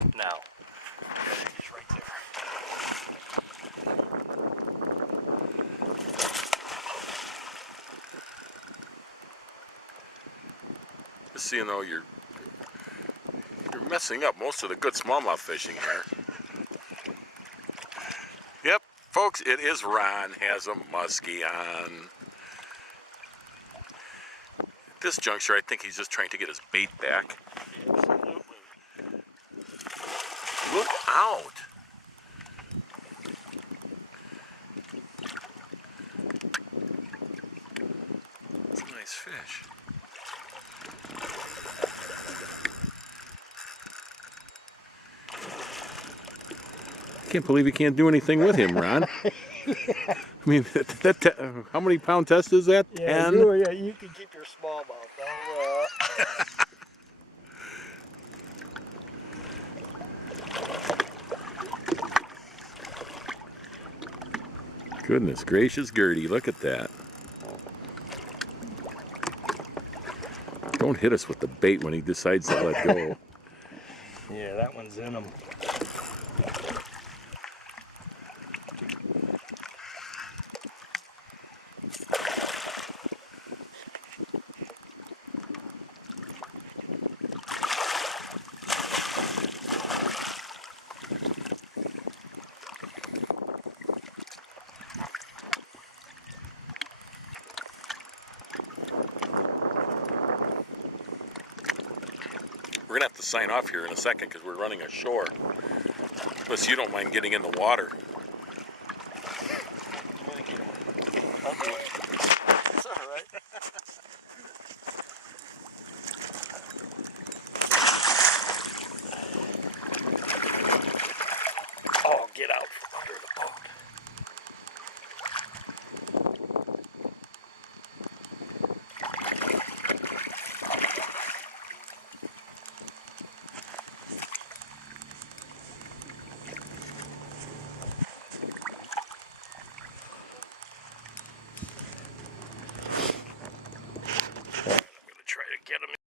Now. Okay, he's right there. Just so you know, you're messing up most of the good smallmouth fishing here. Yep, folks, it is Ron has a muskie on. At this juncture, I think he's just trying to get his bait back. Absolutely. Look out! It's a nice fish. I can't believe you can't do anything with him, Ron. Yeah. I mean, how many pound test is that? Yeah, 10? you can keep your smallmouth. Goodness gracious, Gertie, look at that. Don't hit us with the bait when he decides to let go. Yeah, that one's in him. We're going to have to sign off here in a second because we're running ashore. Unless you don't mind getting in the water. I'll do it.